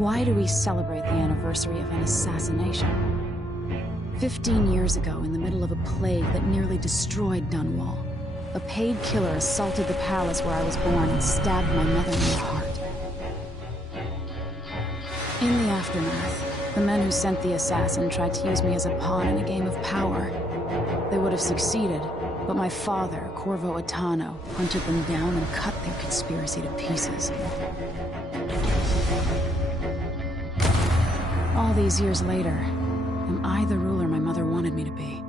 Why do we celebrate the anniversary of an assassination? 15 years ago, in the middle of a plague that nearly destroyed Dunwall, a paid killer assaulted the palace where I was born and stabbed my mother in the heart. In the aftermath, the men who sent the assassin tried to use me as a pawn in a game of power. They would have succeeded, but my father, Corvo Attano, hunted them down and cut their conspiracy to pieces. All these years later, am I the ruler my mother wanted me to be?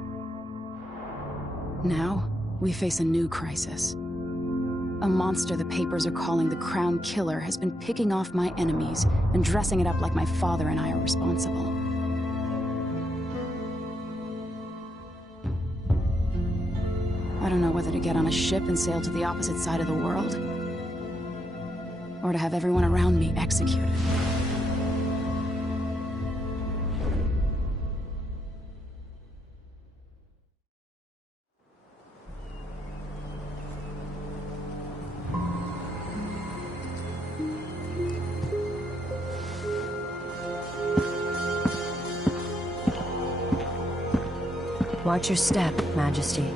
Now, we face a new crisis. A monster the papers are calling the Crown Killer has been picking off my enemies and dressing it up like my father and I are responsible. I don't know whether to get on a ship and sail to the opposite side of the world, or to have everyone around me executed. Watch your step, Majesty.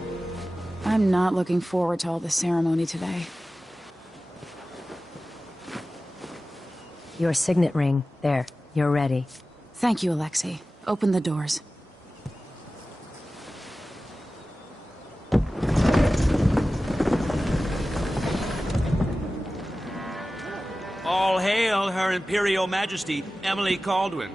I'm not looking forward to all the ceremony today. Your signet ring. There, you're ready. Thank you, Alexei. Open the doors. All hail Her Imperial Majesty, Emily Caldwin.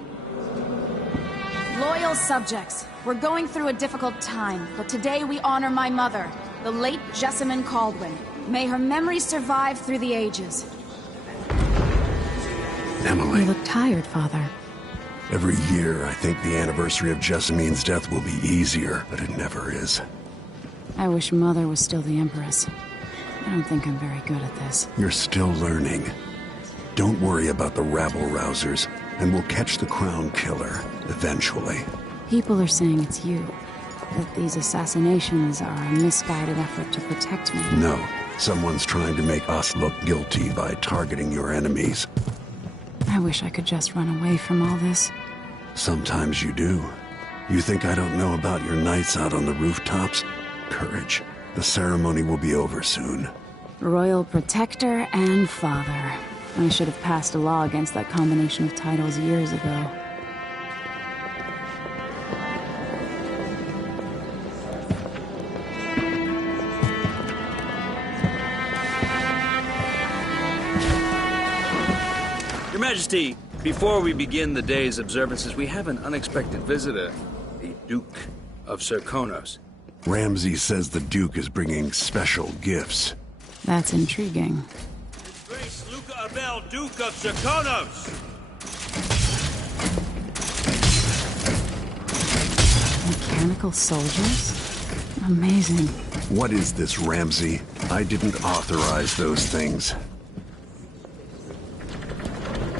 Loyal subjects, we're going through a difficult time, but today we honor my mother, the late Jessamine Caldwin. May her memory survive through the ages. Emily. You look tired, Father. Every year, I think the anniversary of Jessamine's death will be easier, but it never is. I wish Mother was still the Empress. I don't think I'm very good at this. You're still learning. Don't worry about the rabble-rousers, and we'll catch the Crown Killer, eventually. People are saying it's you. That these assassinations are a misguided effort to protect me. No. Someone's trying to make us look guilty by targeting your enemies. I wish I could just run away from all this. Sometimes you do. You think I don't know about your nights out on the rooftops? Courage. The ceremony will be over soon. Royal Protector and Father. I should have passed a law against that combination of titles years ago. Your Majesty, before we begin the day's observances, we have an unexpected visitor, the Duke of Serkonos. Ramsay says the Duke is bringing special gifts. That's intriguing. His Grace Luca Abel, Duke of Serkonos! Mechanical soldiers? Amazing. What is this, Ramsay? I didn't authorize those things.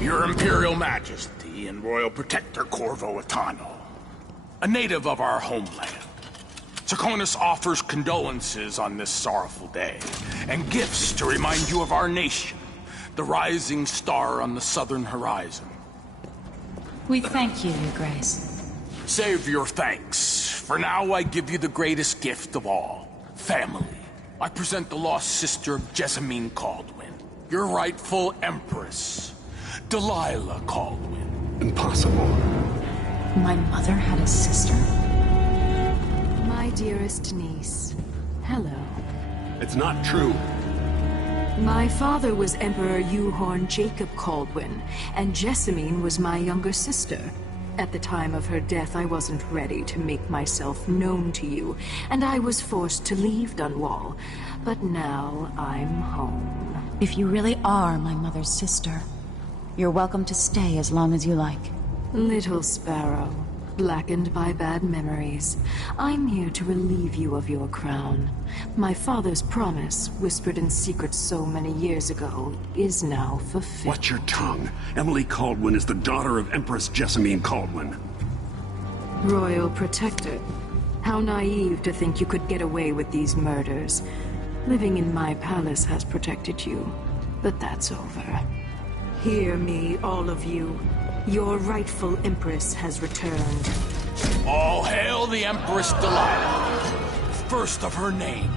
Your Imperial Majesty and Royal Protector Corvo Attano, a native of our homeland. Serkonos offers condolences on this sorrowful day, and gifts to remind you of our nation, the rising star on the southern horizon. We thank you, Your Grace. Save your thanks. For now, I give you the greatest gift of all, family. I present the lost sister of Jessamine Caldwin, your rightful Empress, Delilah Caldwin. Impossible. My mother had a sister? My dearest niece, hello. It's not true. My father was Emperor Euhorn Jacob Caldwin, and Jessamine was my younger sister. At the time of her death, I wasn't ready to make myself known to you, and I was forced to leave Dunwall. But now I'm home. If you really are my mother's sister, you're welcome to stay as long as you like. Little sparrow, blackened by bad memories, I'm here to relieve you of your crown. My father's promise, whispered in secret so many years ago, is now fulfilled. Watch your tongue. Emily Caldwin is the daughter of Empress Jessamine Caldwin. Royal Protector, how naive to think you could get away with these murders. Living in my palace has protected you, but that's over. Hear me, all of you. Your rightful Empress has returned. All hail the Empress Delilah, first of her name.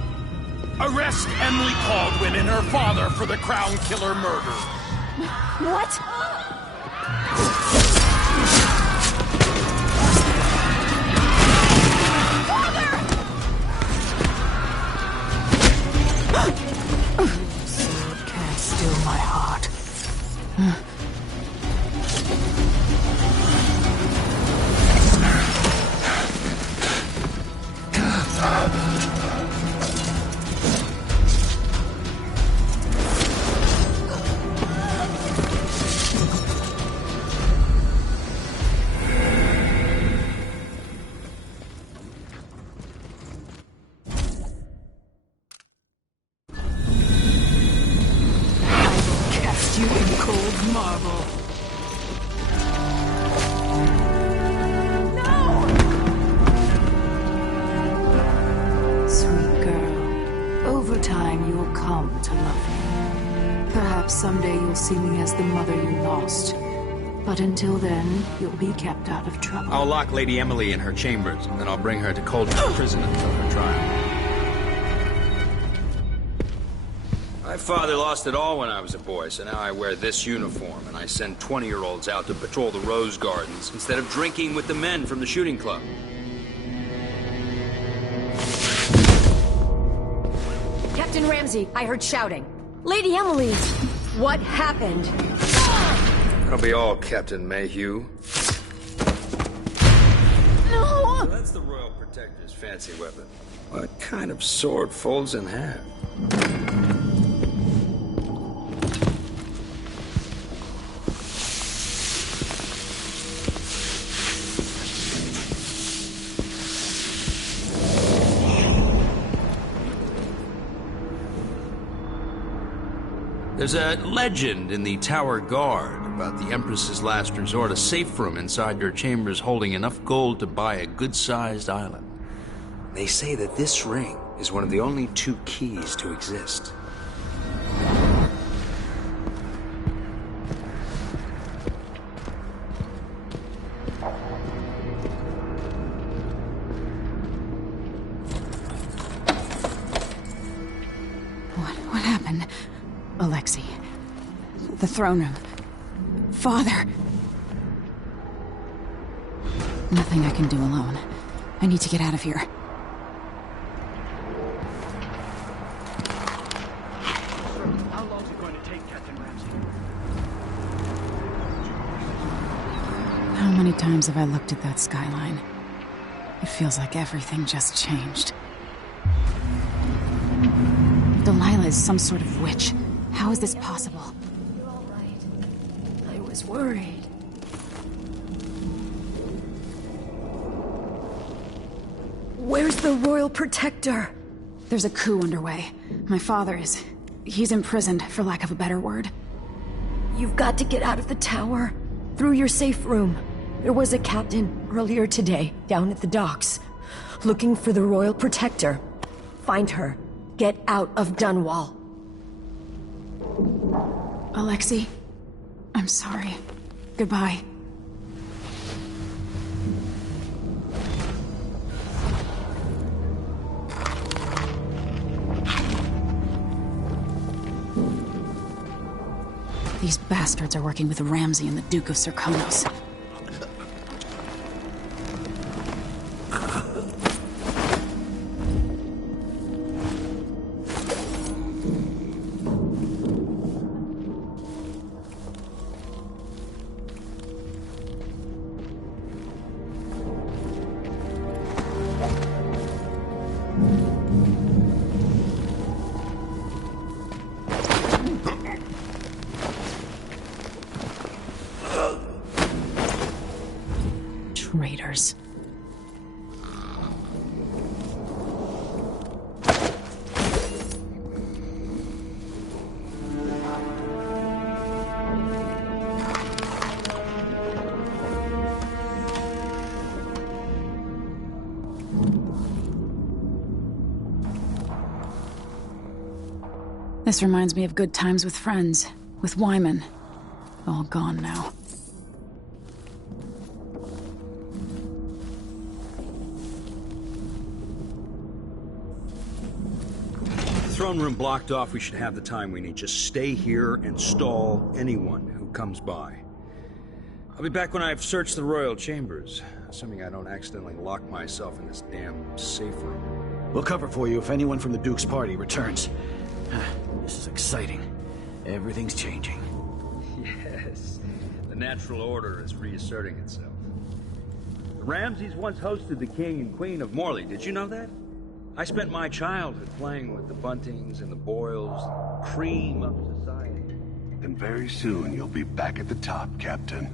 Arrest Emily Caldwin and her father for the Crown Killer murder. What? Can't still my heart. You in cold marble. No! Sweet girl, over time you will come to love me. Perhaps someday you'll see me as the mother you lost. But until then, you'll be kept out of trouble. I'll lock Lady Emily in her chambers, and then I'll bring her to Coldbath Prison until her trial. My father lost it all when I was a boy, so now I wear this uniform, and I send 20-year-olds out to patrol the rose gardens instead of drinking with the men from the shooting club. Captain Ramsey, I heard shouting. Lady Emily, what happened? That'll be all, Captain Mayhew. No! So that's the Royal Protector's fancy weapon. What kind of sword folds in half? There's a legend in the Tower Guard about the Empress's last resort, a safe room inside your chambers holding enough gold to buy a good-sized island. They say that this ring is one of the only 2 keys to exist. What happened? Alexei. The throne room. Father. Nothing I can do alone. I need to get out of here. How long is it going to take, Captain Ramsey? How many times have I looked at that skyline? It feels like everything just changed. Delilah is some sort of witch. How is this possible? You're all right. I was worried. Where's the Royal Protector? There's a coup underway. My father is... he's imprisoned, for lack of a better word. You've got to get out of the tower. Through your safe room. There was a captain earlier today, down at the docks. Looking for the Royal Protector. Find her. Get out of Dunwall. Alexei, I'm sorry. Goodbye. These bastards are working with Ramsey and the Duke of Serkonos. Traitors. This reminds me of good times with friends, with Wyman. All gone now. Throne room blocked off. We should have the time we need. Just stay here and stall anyone who comes by. I'll be back when I've searched the royal chambers, assuming I don't accidentally lock myself in this damn safe room. We'll cover for you if anyone from the Duke's party returns. This is exciting. Everything's changing. Yes, the natural order is reasserting itself. The Ramseys once hosted the king and queen of Morley. Did you know that? I spent my childhood playing with the Buntings and the Boyles, the cream of society. And very soon you'll be back at the top, Captain.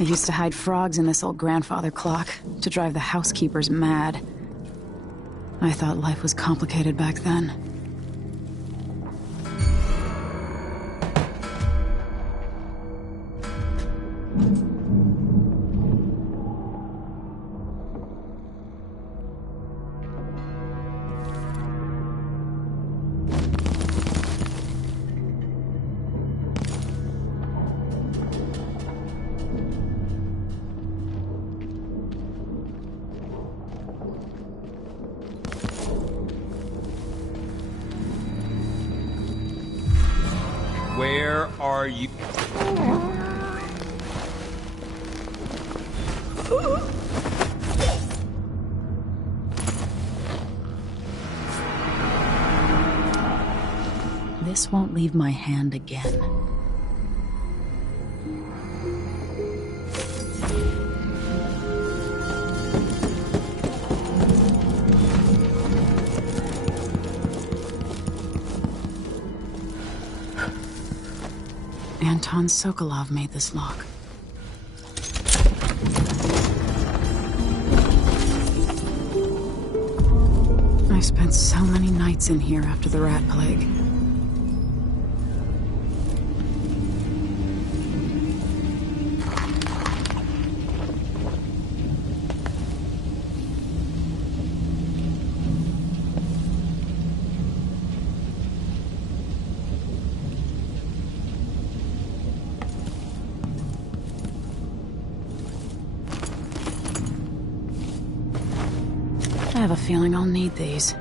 I used to hide frogs in this old grandfather clock to drive the housekeepers mad. I thought life was complicated back then. Where are you? This won't leave my hand again. Anton Sokolov made this lock. I spent so many nights in here after the rat plague. I have a feeling I'll need these.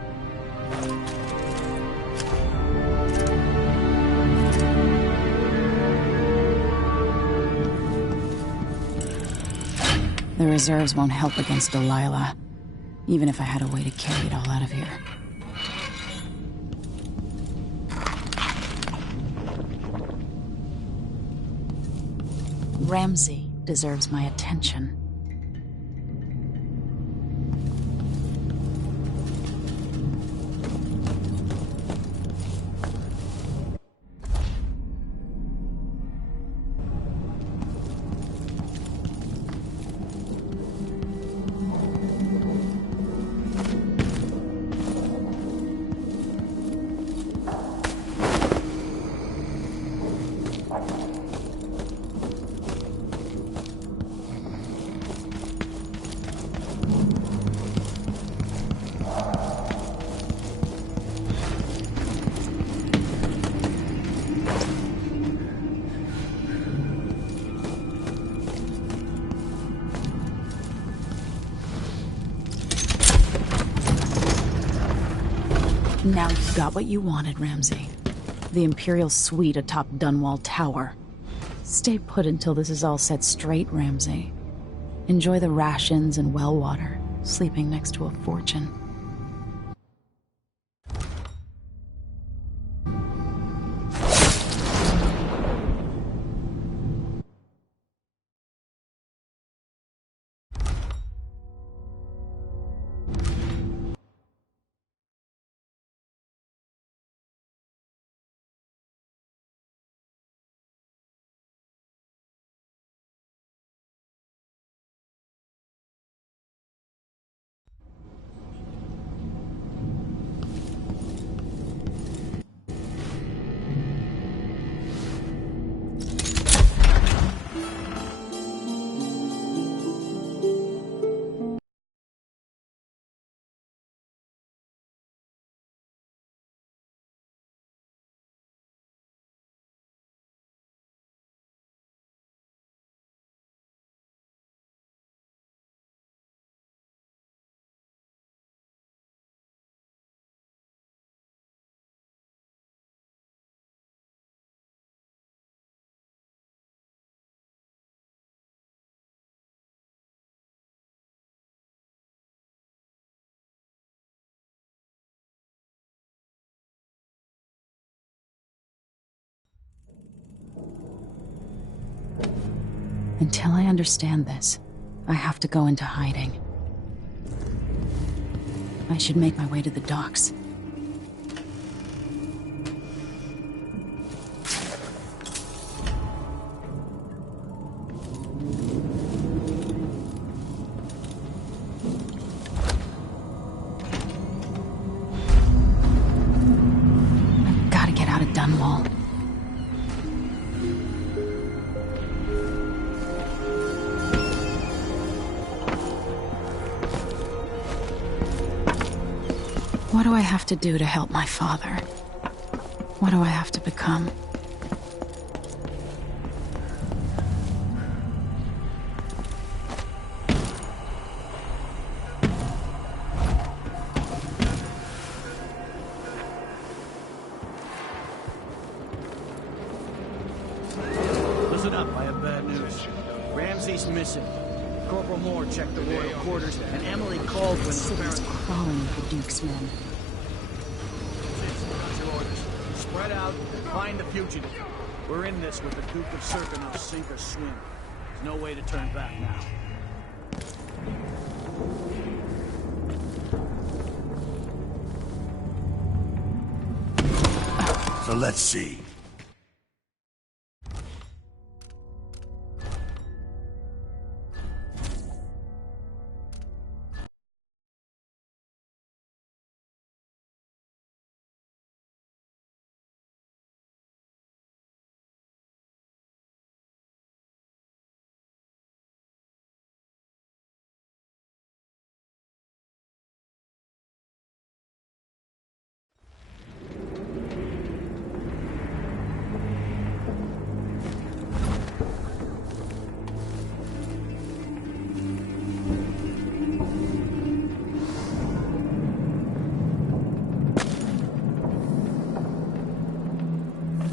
The reserves won't help against Delilah, even if I had a way to carry it all out of here. Ramsey deserves my attention. Now you've got what you wanted, Ramsey. The Imperial suite atop Dunwall Tower. Stay put until this is all set straight, Ramsey. Enjoy the rations and well water, sleeping next to a fortune. Until I understand this, I have to go into hiding. I should make my way to the docks. I've got to get out of Dunwall. What do I have to do to help my father? What do I have to become? Listen up, I have bad news. Ramsey's missing. Corporal Moore checked the royal quarters, and Emily Caldwin The city's crawling with the Duke's men. Your orders. Spread out and find the fugitive. We're in this with the Duke of Serpino, sink or swim. There's no way to turn back now. So let's see.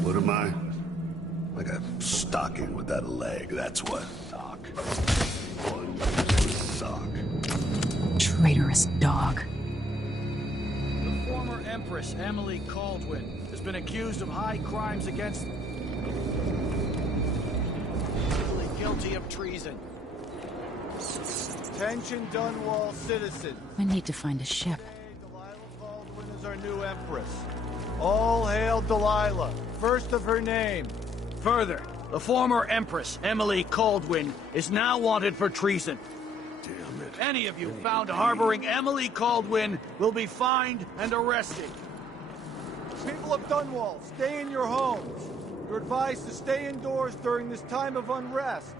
What am I? Like a stocking without a leg, that's what. Sock. One sock. Traitorous dog. The former Empress, Emily Caldwin, has been accused of high crimes against... guilty of treason. Attention Dunwall citizens. I need to find a ship. Delilah Baldwin is our new empress. All hail Delilah, first of her name. Further, the former Empress, Emily Caldwin, is now wanted for treason. Damn it. Any of you found harboring Emily Caldwin will be fined and arrested. People of Dunwall, stay in your homes. You're advised to stay indoors during this time of unrest.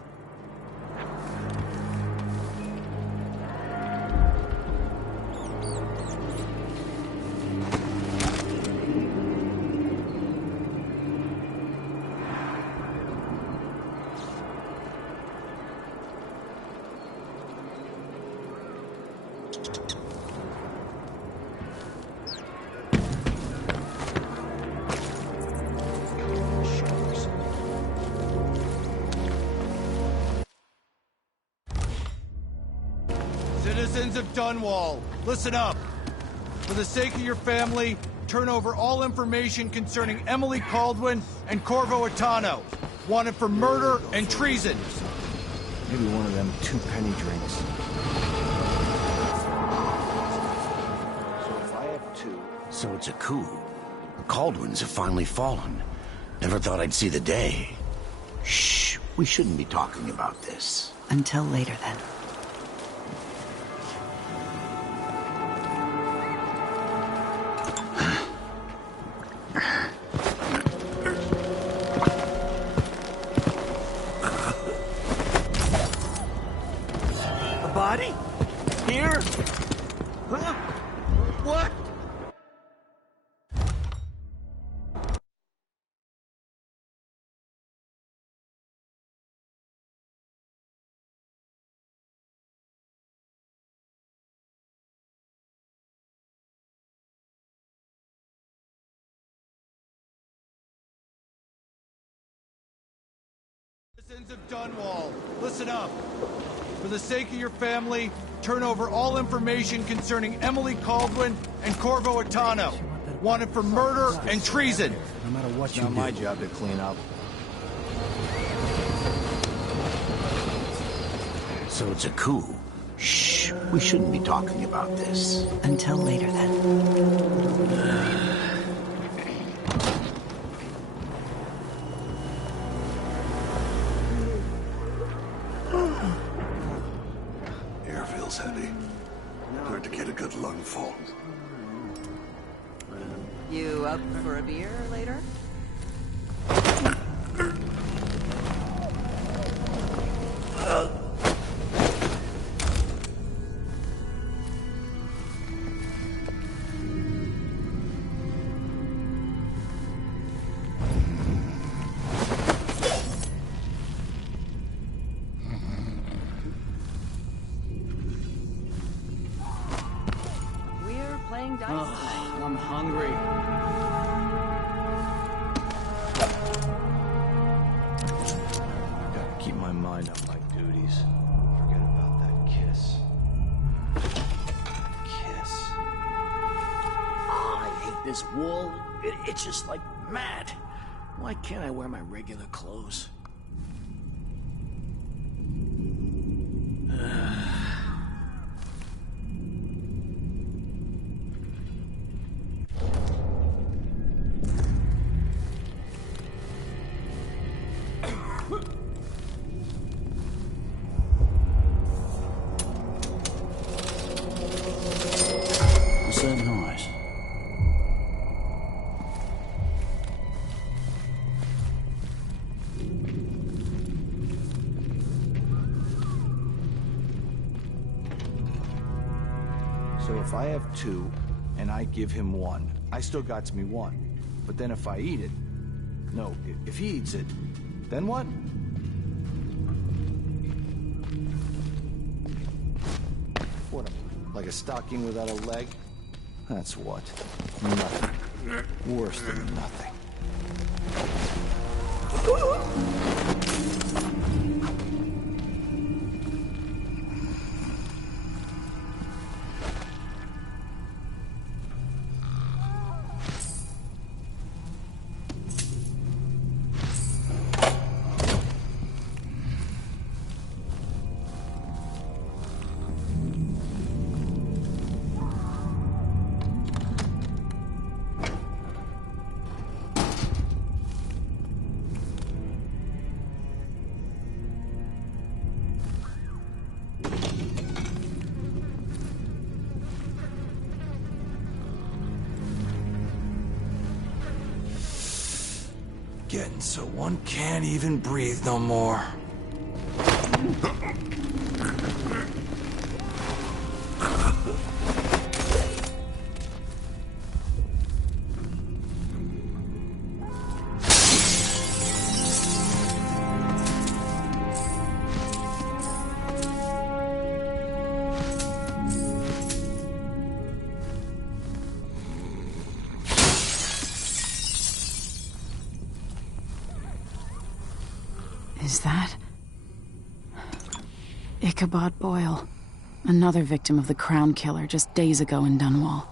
Citizens of Dunwall, listen up. For the sake of your family, turn over all information concerning Emily Caldwin and Corvo Atano, wanted for murder and treason. Maybe one of them two-penny drinks. So if I have two... So it's a coup. The Caldwins have finally fallen. Never thought I'd see the day. Shh, we shouldn't be talking about this. Until later, then. A body? Here? Huh? What? Citizens of Dunwall, listen up. For the sake of your family, turn over all information concerning Emily Caldwin and Corvo Atano, wanted for murder and treason. No matter what you do. Not my job to clean up. So it's a coup. Shh, we shouldn't be talking about this. Until later, then. Air feels heavy. Hard to get a good lungful. You up for a beer later? We're playing dice tonight. I'm hungry. Gotta keep my mind on my duties. Forget about that kiss. Kiss. I hate this wool. It itches like mad. Why can't I wear my regular clothes? What's that noise? So if I have two, and I give him one, I still got me one. But then if I eat it... No, if he eats it, then what? What, like a stocking without a leg? That's what. Nothing. Worse than nothing. Getting so one can't even breathe no more. Is that... Ichabod Boyle. Another victim of the Crown Killer just days ago in Dunwall.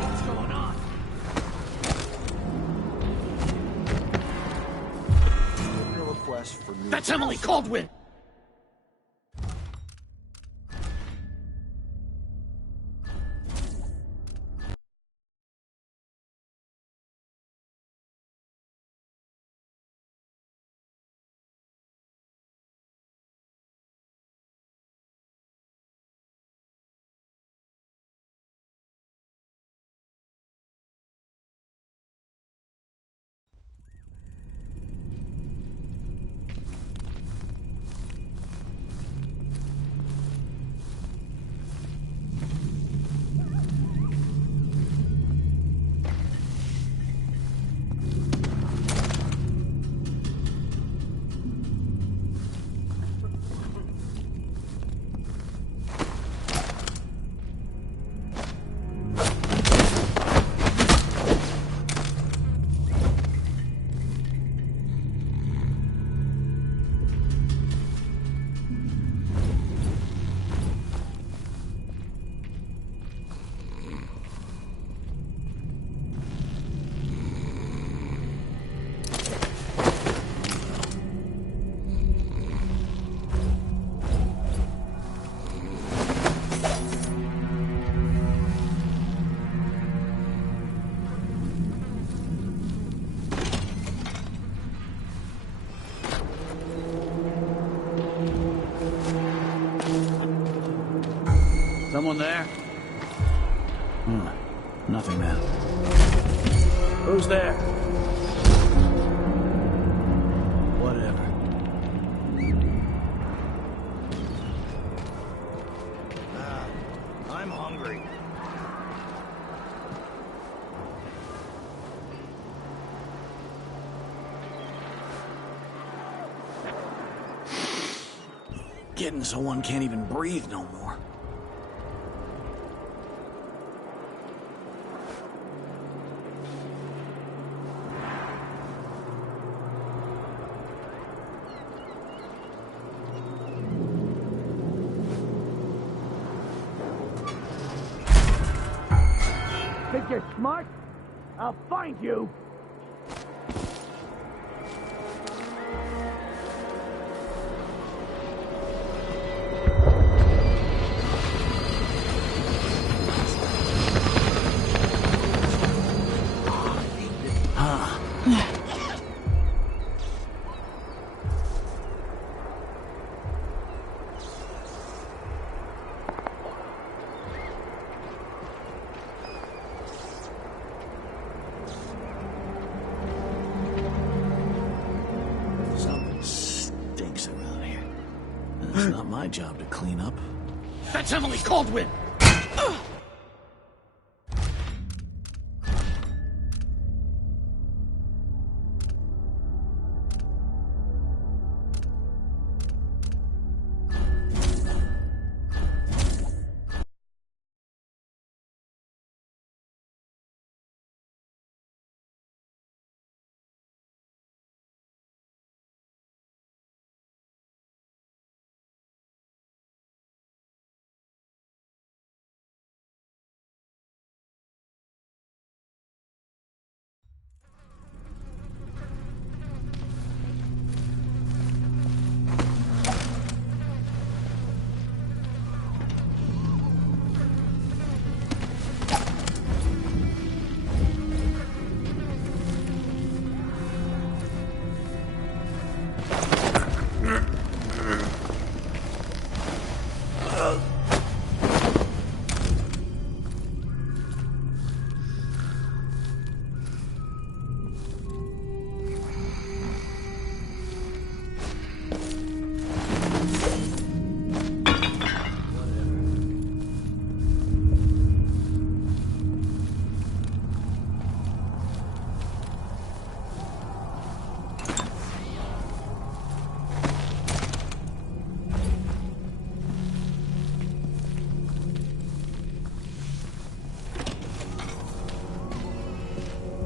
What's going on? request for new... That's Emily Caldwin! Someone there? Nothing now. Who's there? Whatever. I'm hungry. Getting so one can't even breathe no more. Think you're smart? I'll find you! It's not my job to clean up. That's Emily Caldwin!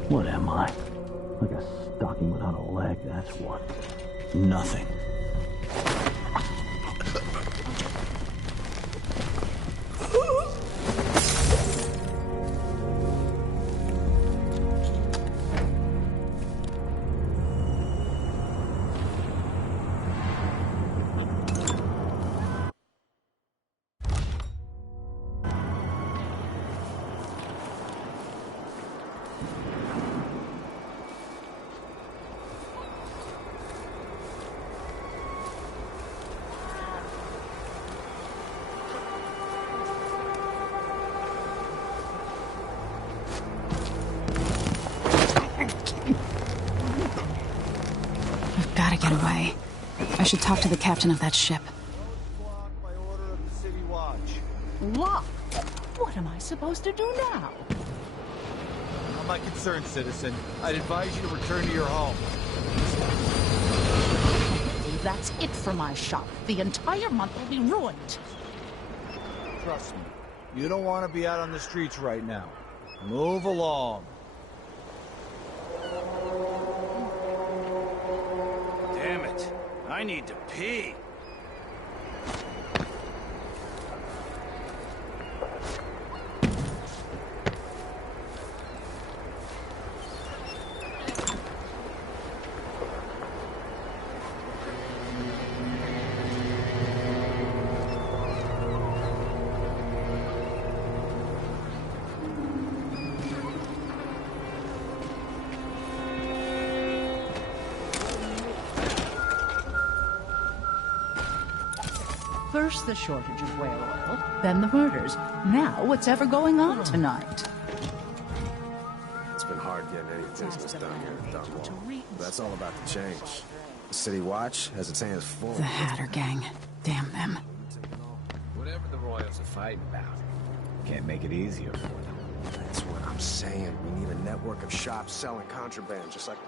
What am I? Like a stocking without a leg, that's what. Nothing. I've got to get away. I should talk to the captain of that ship. By order of the City Watch. What? What am I supposed to do now? Not my concern, citizen. I'd advise you to return to your home. That's it for my shop. The entire month will be ruined. Trust me, you don't want to be out on the streets right now. Move along. Damn it. I need to pee. First the shortage of whale oil, then the murders. Now what's ever going on tonight? It's been hard getting any business done here at Dunwall. That's all about to change. The City Watch has its hands full. The Hatter gang. Damn them. Whatever the Royals are fighting about, can't make it easier for them. That's what I'm saying. We need a network of shops selling contraband, just like...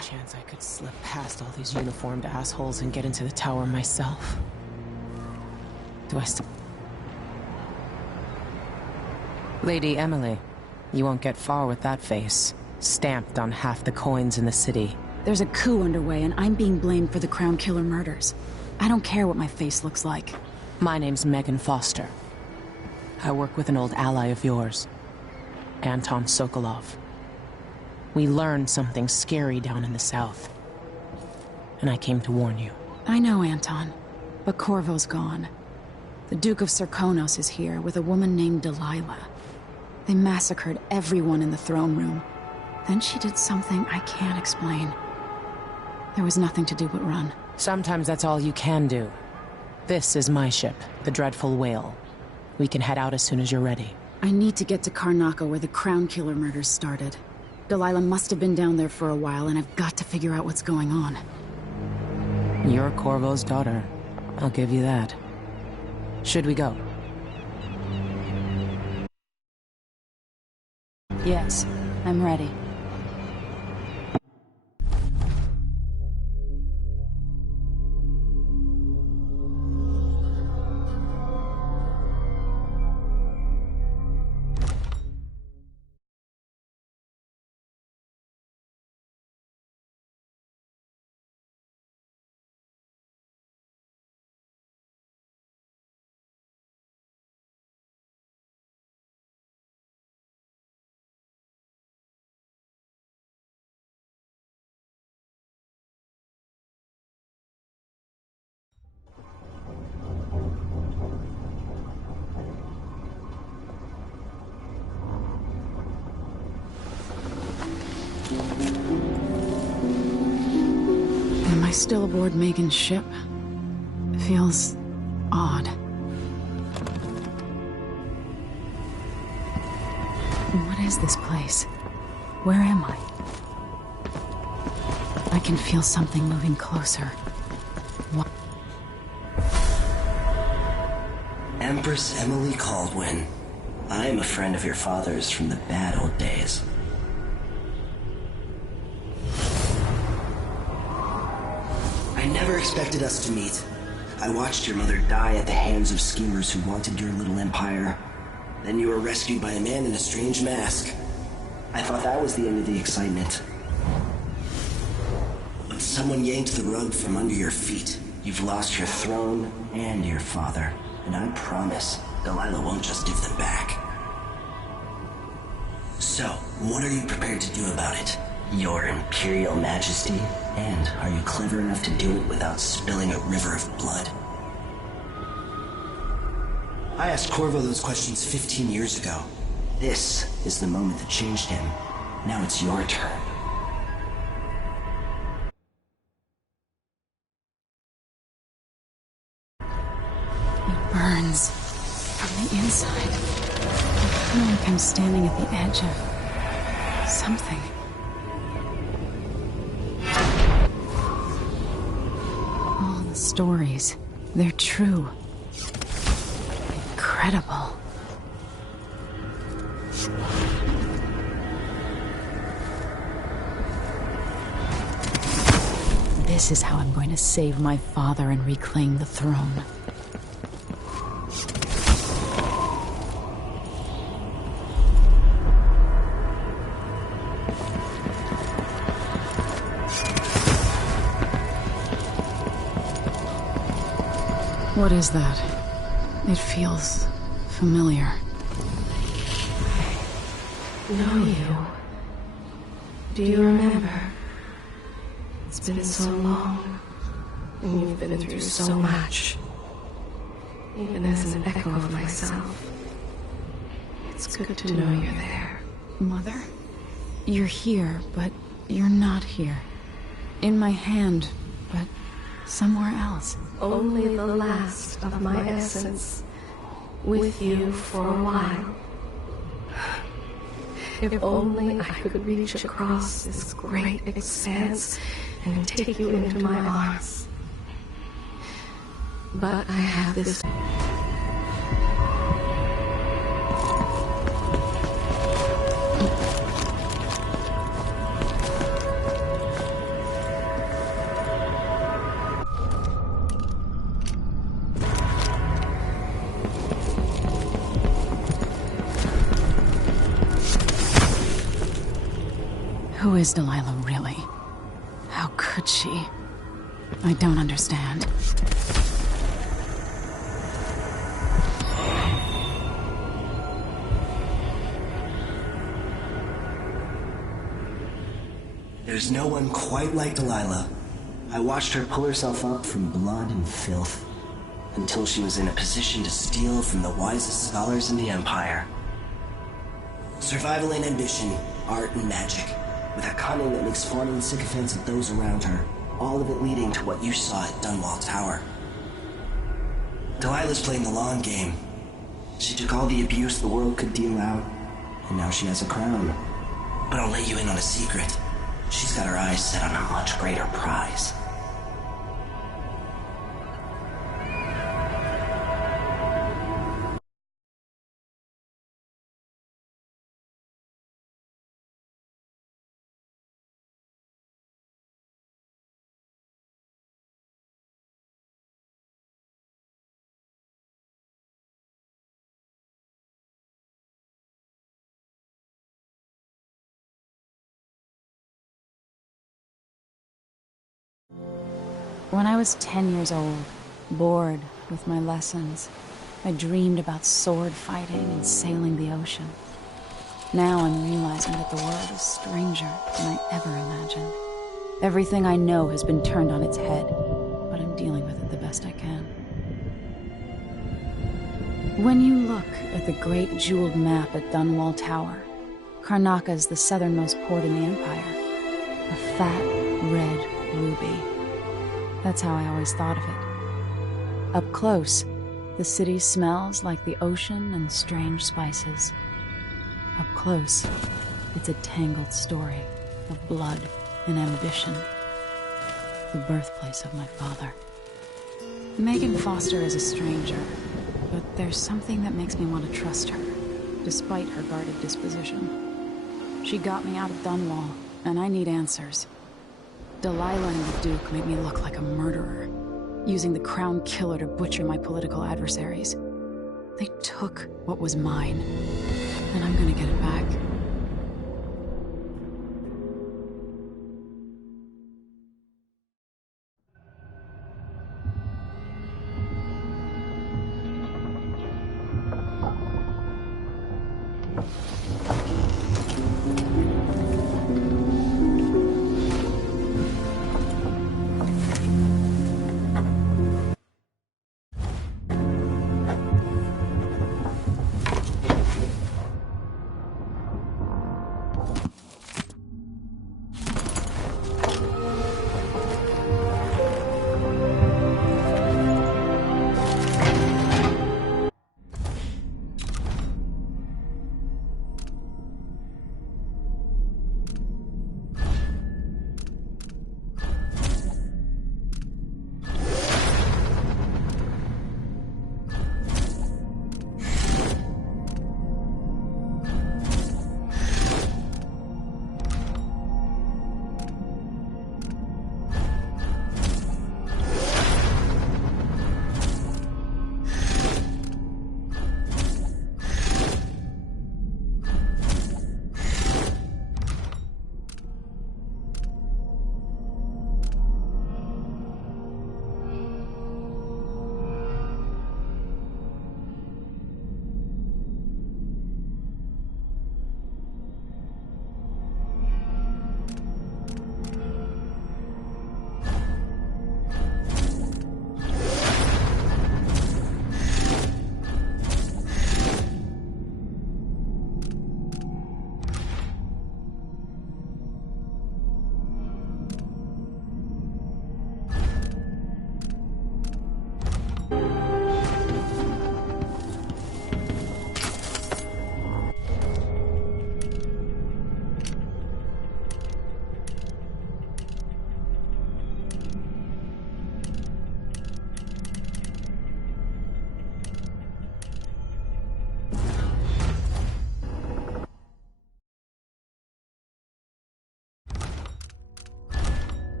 Chance I could slip past all these uniformed assholes and get into the tower myself. Do I still... Lady Emily, you won't get far with that face. Stamped on half the coins in the city. There's a coup underway and I'm being blamed for the Crown Killer murders. I don't care what my face looks like. My name's Megan Foster. I work with an old ally of yours, Anton Sokolov. We learned something scary down in the south. And I came to warn you. I know, Anton. But Corvo's gone. The Duke of Serkonos is here with a woman named Delilah. They massacred everyone in the throne room. Then she did something I can't explain. There was nothing to do but run. Sometimes that's all you can do. This is my ship, the Dreadful Whale. We can head out as soon as you're ready. I need to get to Karnaca where the Crown Killer murders started. Delilah must have been down there for a while, and I've got to figure out what's going on. You're Corvo's daughter. I'll give you that. Should we go? Yes, I'm ready. Am I still aboard Megan's ship? It feels odd. What is this place? Where am I? I can feel something moving closer. What? Empress Emily Caldwin. I am a friend of your father's from the bad old days. I never expected us to meet. I watched your mother die at the hands of schemers who wanted your little empire. Then you were rescued by a man in a strange mask. I thought that was the end of the excitement. But someone yanked the rug from under your feet. You've lost your throne and your father. And I promise, Delilah won't just give them back. So, what are you prepared to do about it, Your Imperial Majesty? And are you clever enough to do it without spilling a river of blood? I asked Corvo those questions 15 years ago. This is the moment that changed him. Now it's your turn. It burns from the inside. I feel like I'm standing at the edge of something. All the stories, they're true. Incredible. This is how I'm going to save my father and reclaim the throne. What is that? It feels familiar. Know you. Do you remember? It's been so long, and you've been through so much. Even as an echo of myself, it's good to know you're there. Mother? You're here, but you're not here. In my hand, but somewhere else. Only the last of my essence, with you for a while. If only I could reach across this great expanse and take you into my arms. But I have this... Who is Delilah, really? How could she? I don't understand. There's no one quite like Delilah. I watched her pull herself up from blood and filth, until she was in a position to steal from the wisest scholars in the Empire. Survival and ambition, art and magic, with a cunning that makes fawning sycophants of those around her, all of it leading to what you saw at Dunwall Tower. Delilah's playing the long game. She took all the abuse the world could deal out, and now she has a crown. But I'll let you in on a secret. She's got her eyes set on a much greater prize. When I was 10 years old, bored with my lessons, I dreamed about sword fighting and sailing the ocean. Now I'm realizing that the world is stranger than I ever imagined. Everything I know has been turned on its head, but I'm dealing with it the best I can. When you look at the great jeweled map at Dunwall Tower, Karnaca is the southernmost port in the Empire. A fat, red ruby. That's how I always thought of it. Up close, the city smells like the ocean and strange spices. Up close, it's a tangled story of blood and ambition. The birthplace of my father. Megan Foster is a stranger, but there's something that makes me want to trust her, despite her guarded disposition. She got me out of Dunwall, and I need answers. Delilah and the Duke made me look like a murderer, using the Crown Killer to butcher my political adversaries. They took what was mine, and I'm gonna get it back.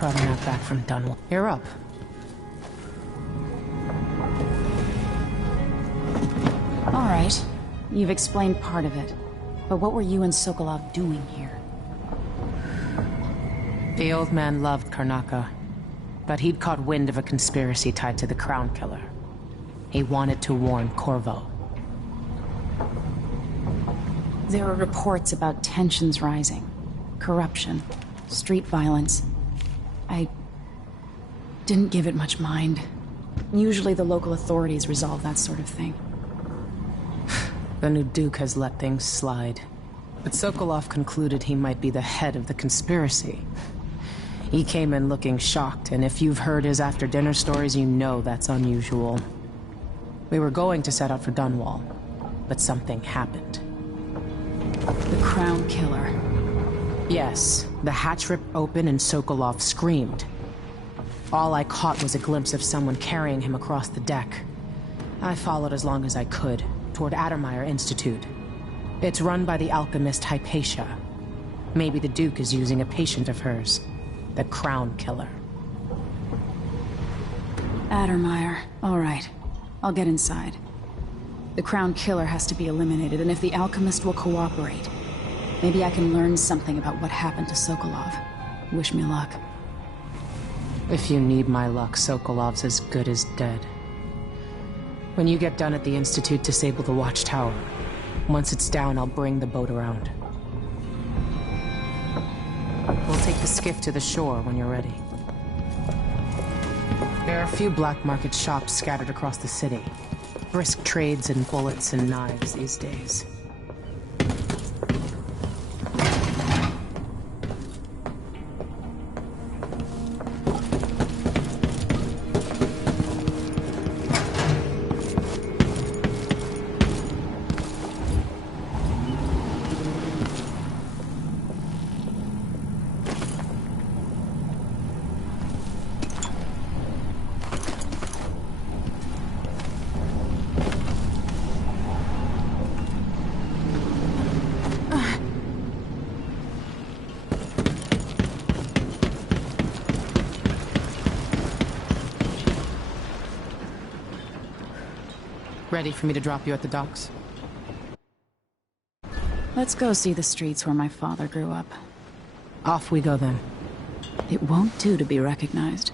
Probably not back from Dunwall. You're up. All right. You've explained part of it. But what were you and Sokolov doing here? The old man loved Karnaca, but he'd caught wind of a conspiracy tied to the Crown Killer. He wanted to warn Corvo. There were reports about tensions rising, corruption, street violence. I didn't give it much mind. Usually the local authorities resolve that sort of thing. The new Duke has let things slide. But Sokolov concluded he might be the head of the conspiracy. He came in looking shocked, and if you've heard his after-dinner stories, you know that's unusual. We were going to set out for Dunwall, but something happened. The Crown Killer. Yes, the hatch ripped open and Sokolov screamed. All I caught was a glimpse of someone carrying him across the deck. I followed as long as I could, toward Addermeyer Institute. It's run by the alchemist Hypatia. Maybe the Duke is using a patient of hers, the Crown Killer. Addermeyer. All right. I'll get inside. The Crown Killer has to be eliminated, and if the alchemist will cooperate, maybe I can learn something about what happened to Sokolov. Wish me luck. If you need my luck, Sokolov's as good as dead. When you get done at the Institute, disable the watchtower. Once it's down, I'll bring the boat around. We'll take the skiff to the shore when you're ready. There are a few black market shops scattered across the city. Brisk trades in bullets and knives these days. Ready for me to drop you at the docks? Let's go see the streets where my father grew up. Off we go then. It won't do to be recognized.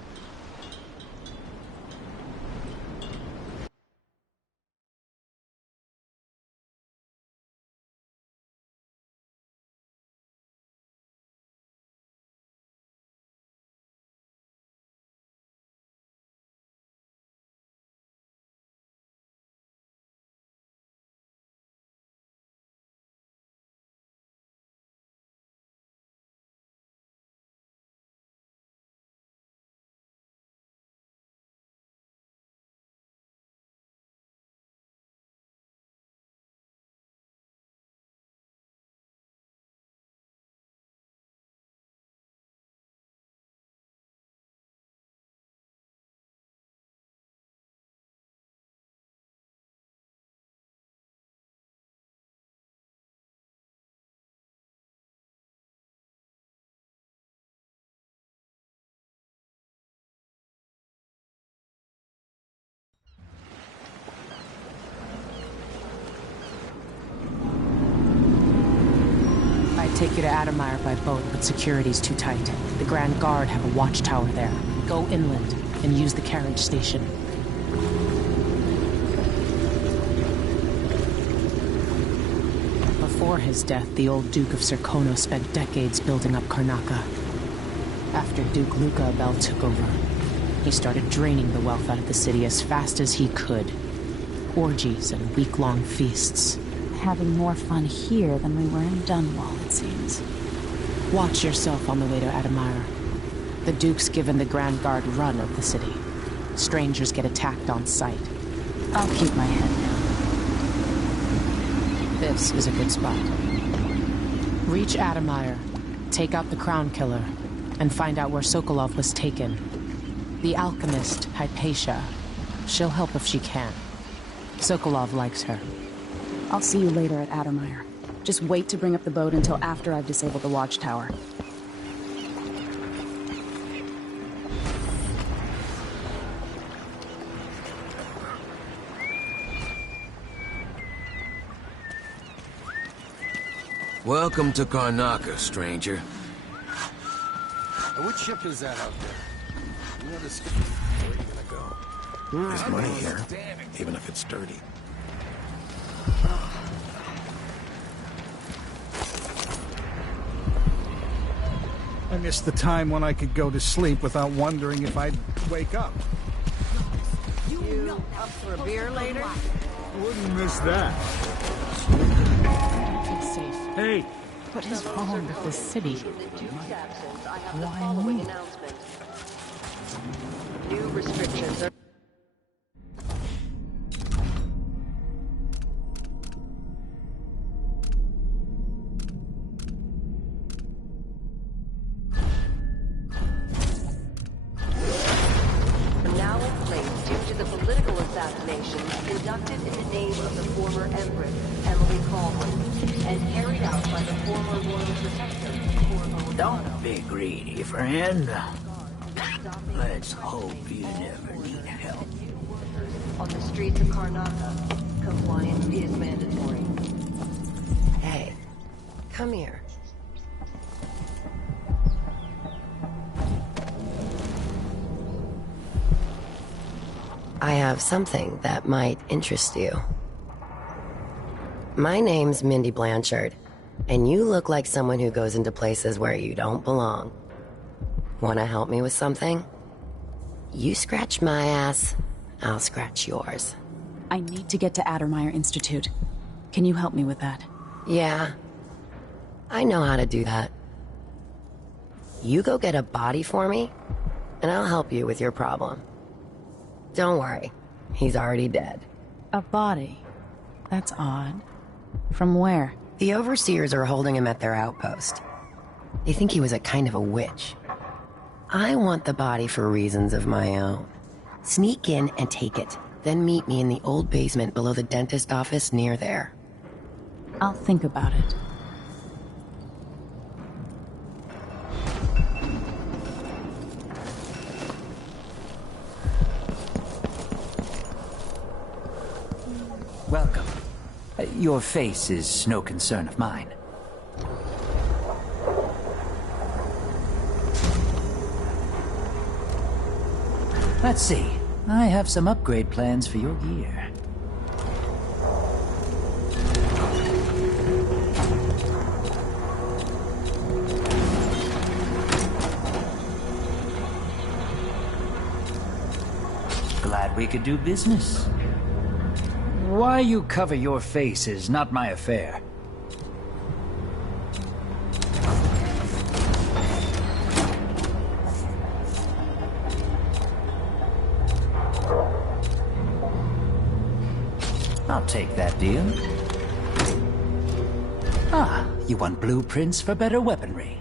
Take you to Addermeyer by boat, but security's too tight. The Grand Guard have a watchtower there. Go inland and use the carriage station. Before his death, the old Duke of Serkonos spent decades building up Karnaca. After Duke Luca Abel took over, he started draining the wealth out of the city as fast as he could. Orgies and week-long feasts. Having more fun here than we were in Dunwall, it seems. Watch yourself on the way to Addermeyer. The Duke's given the Grand Guard run of the city. Strangers get attacked on sight. I'll keep my head down. This is a good spot. Reach Addermeyer, take out the Crown Killer, and find out where Sokolov was taken. The alchemist, Hypatia. She'll help if she can. Sokolov likes her. I'll see you later at Addermeyer. Just wait to bring up the boat until after I've disabled the watchtower. Welcome to Karnaca, stranger. Which ship is that out there? You know this. Where are you gonna go? There's money here, even if it's dirty. I missed the time when I could go to sleep without wondering if I'd wake up. You up for a beer later? Wouldn't miss that. It's safe. Hey! What is wrong with this city? Why me? New restrictions are... now in place due to the political assassination conducted in the name of the former Empress, Emily Caldwin, and carried out by the former Royal Protector, Corvo. Don't be greedy, friend. Let's hope you never need help. On the streets of Karnaca, compliance is mandatory. Hey, come here. I have something that might interest you. My name's Mindy Blanchard, and you look like someone who goes into places where you don't belong. Wanna help me with something? You scratch my ass, I'll scratch yours. I need to get to Addermeyer Institute. Can you help me with that? Yeah, I know how to do that. You go get a body for me, and I'll help you with your problem. Don't worry, he's already dead. A body? That's odd. From where? The overseers are holding him at their outpost. They think he was a kind of a witch. I want the body for reasons of my own. Sneak in and take it, then meet me in the old basement below the dentist office near there. I'll think about it. Welcome. Your face is no concern of mine. Let's see. I have some upgrade plans for your gear. Glad we could do business. Why you cover your face is not my affair. I'll take that deal. Ah, you want blueprints for better weaponry.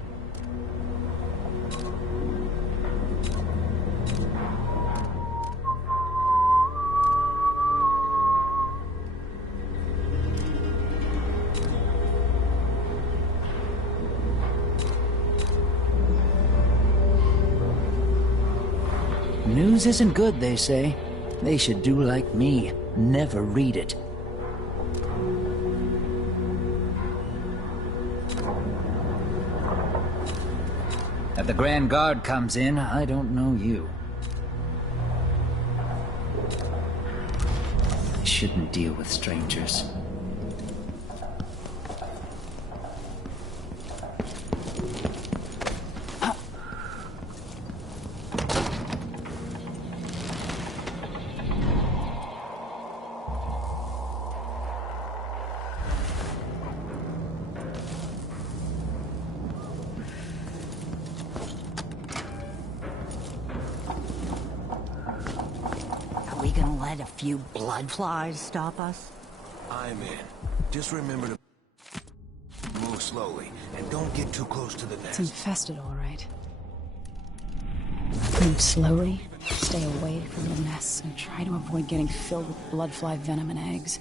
News isn't good, they say. They should do like me. Never read it. If the Grand Guard comes in, I don't know you. I shouldn't deal with strangers. Few blood flies stop us? I'm in. Just remember to move slowly and don't get too close to the It's nest. infested, all right. Move slowly, stay away from the nests, and try to avoid getting filled with bloodfly venom and eggs.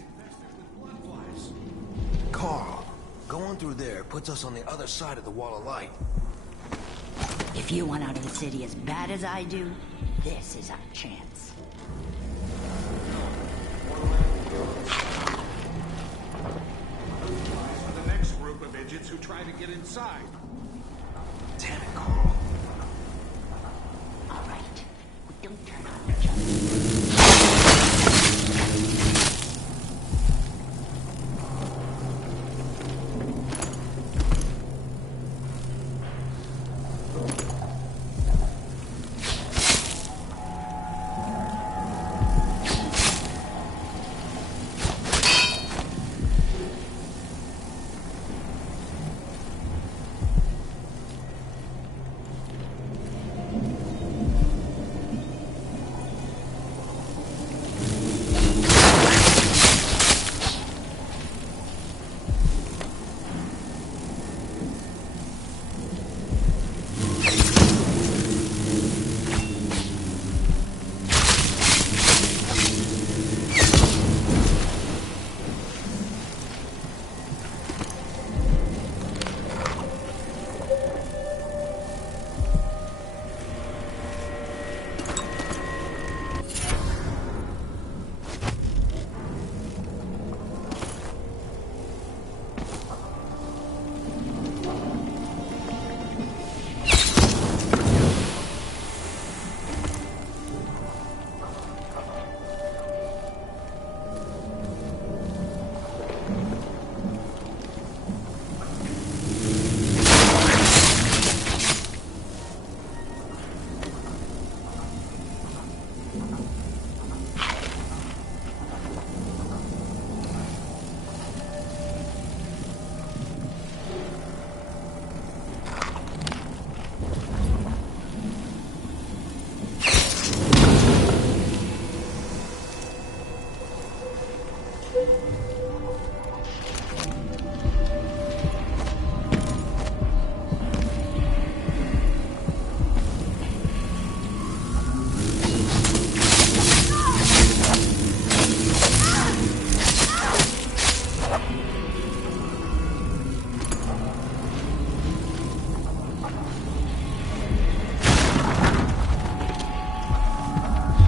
Carl, going through there puts us on the other side of the wall of light. If you want out of the city as bad as I do, this is our chance. midgets who try to get inside. Damn it, Carl. All right. Don't turn on each other.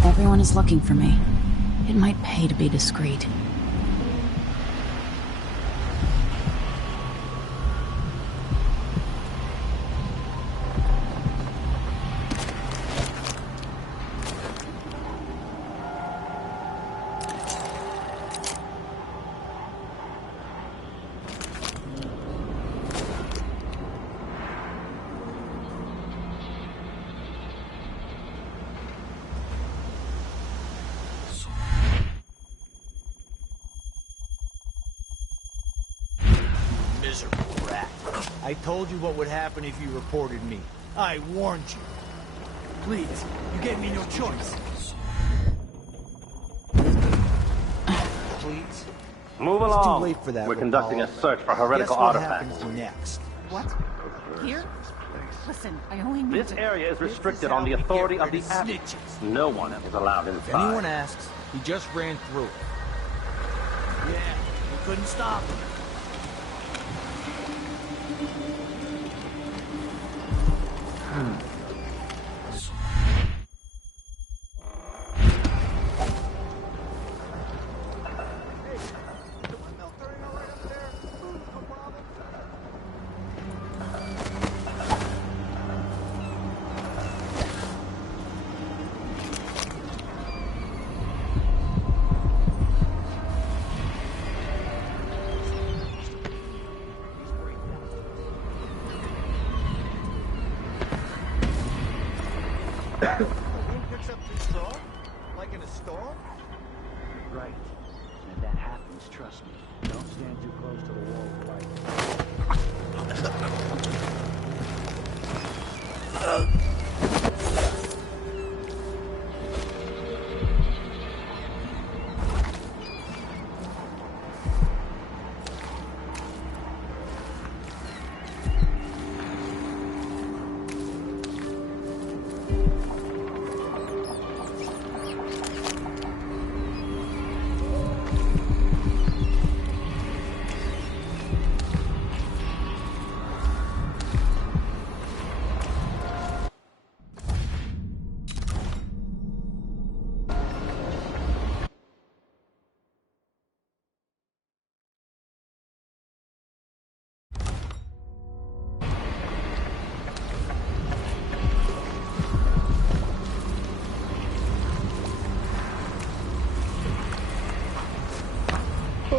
Everyone is looking for me. It might pay to be discreet. Miserable rat. I told you what would happen if you reported me. I warned you. Please, you gave me no choice. Please? Move It's along. too late for that, We're conducting a Rapala. search for heretical Guess what artifacts. happens next? What? Here? Listen, I only need This area is restricted on the authority of the act. No one is allowed If inside. anyone asks, he just ran through it. Yeah, we couldn't stop him. Picks up too strong? Like in a storm? Right. And if that happens, trust me, don't stand too close to the wall of light.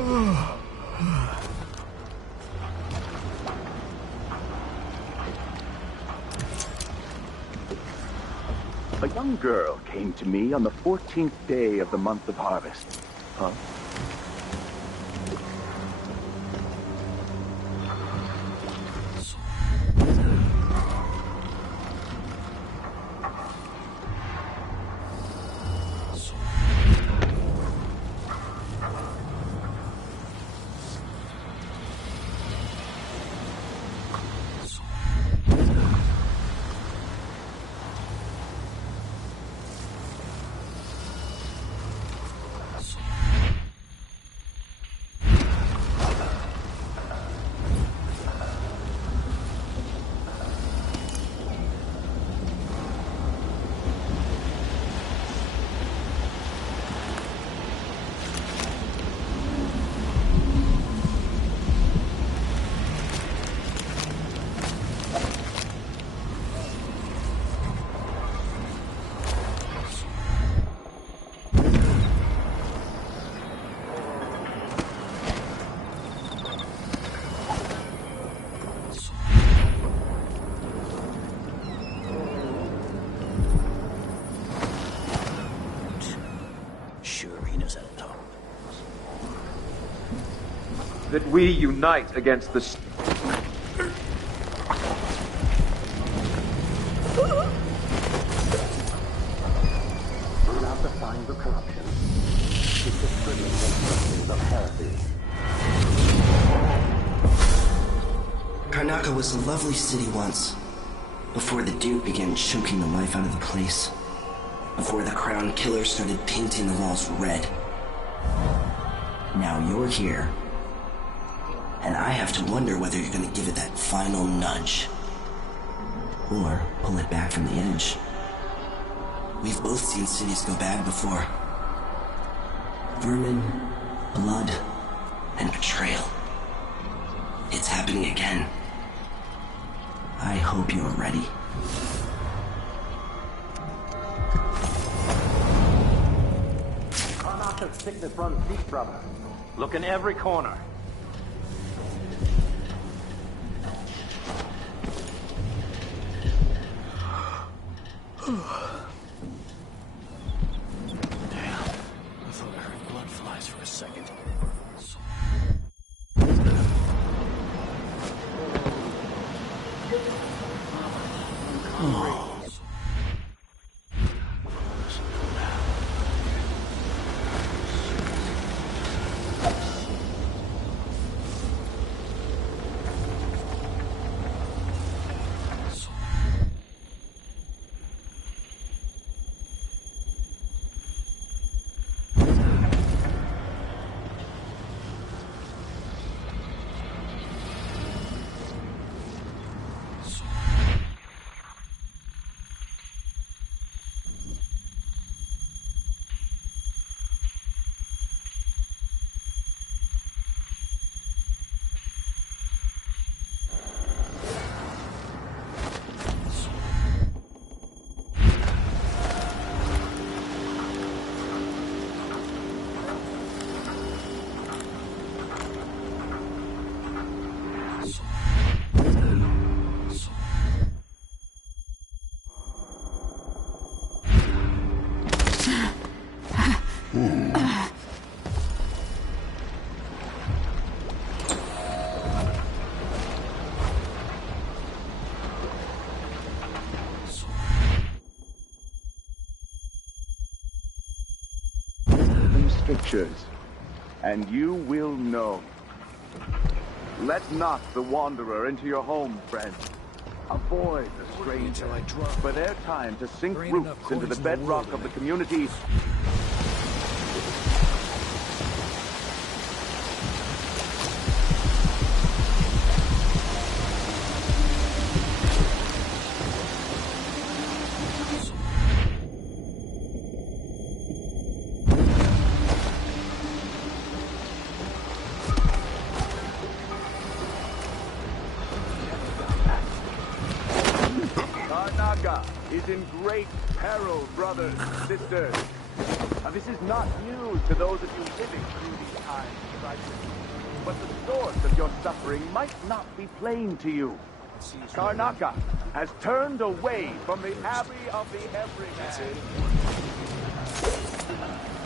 A young girl came to me on the 14th day of the month of harvest. Huh? That we unite against the... Without defying the corruption, it's the trimming of heresy. Karnaca was a lovely city once, before the Duke began choking the life out of the place. Before the Crown Killer started painting the walls red. Now you're here, and I have to wonder whether you're gonna give it that final nudge. Or pull it back from the edge. We've both seen cities go bad before. Vermin, blood, and betrayal. It's happening again. I hope you're ready. Karnaca's sickness runs deep, brother. Look in every corner. Damn. I thought I heard blood flies for a second. Oh. Strictures, and you will know. Let not the wanderer into your home, friend. Avoid the stranger, for their time to sink roots into the bedrock of the community. Karnaca is in great peril, brothers and sisters. This is not news to those of you living through these times, but the source of your suffering might not be plain to you. Karnaca has turned away from the Abbey of the Everyman.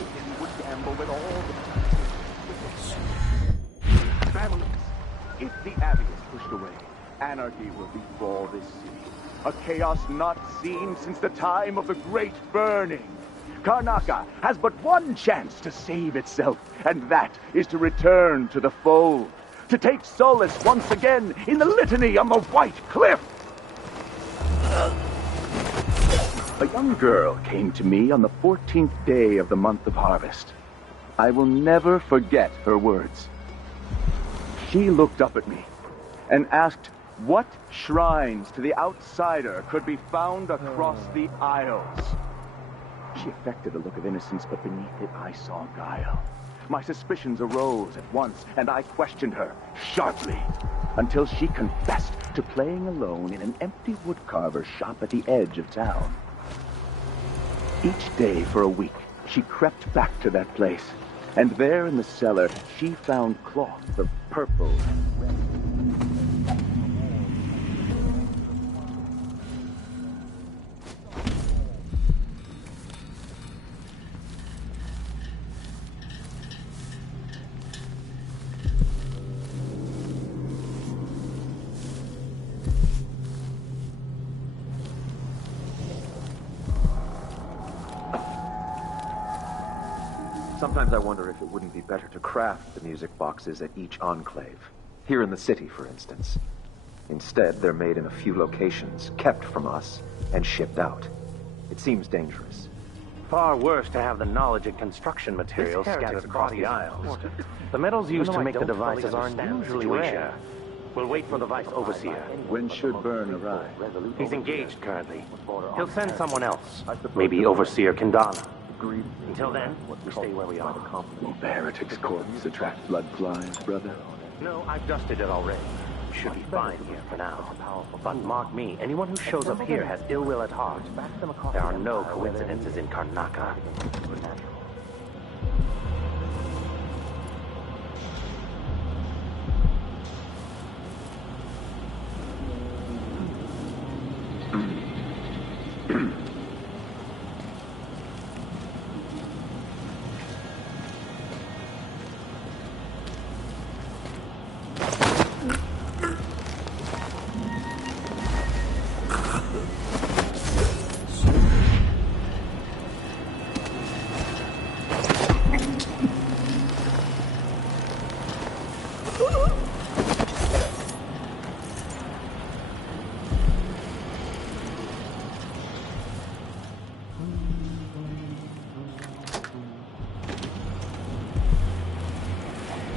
He would gamble with all the families. If the Abbey is pushed away, anarchy will befall this city. A chaos not seen since the time of the Great Burning. Karnaca has but one chance to save itself, and that is to return to the fold. To take solace once again in the litany on the White Cliff. A young girl came to me on the 14th day of the month of harvest. I will never forget her words. She looked up at me and asked what shrines to the outsider could be found across the Isles. She affected a look of innocence, but beneath it I saw guile. My suspicions arose at once, and I questioned her sharply, until she confessed to playing alone in an empty woodcarver's shop at the edge of town. Each day for a week, she crept back to that place, and there in the cellar, she found cloth of purple and red. Sometimes I wonder if it wouldn't be better to craft the music boxes at each enclave. Here in the city, for instance. Instead, they're made in a few locations, kept from us, and shipped out. It seems dangerous. Far worse to have the knowledge and construction materials scattered across the Isles. The metals used to make the devices aren't usually rare. We'll wait for the Vice Overseer. When should Byrne arrive? He's engaged currently. He'll send someone else. Maybe Overseer Kendana. Until then, we stay where we are. Will Heretic's corpse attract blood flies, brother? No, I've dusted it already. Should be fine here for now. But mark me, anyone who shows up here has ill will at heart. There are no coincidences in Karnaca.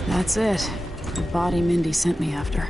That's it. The body Mindy sent me after.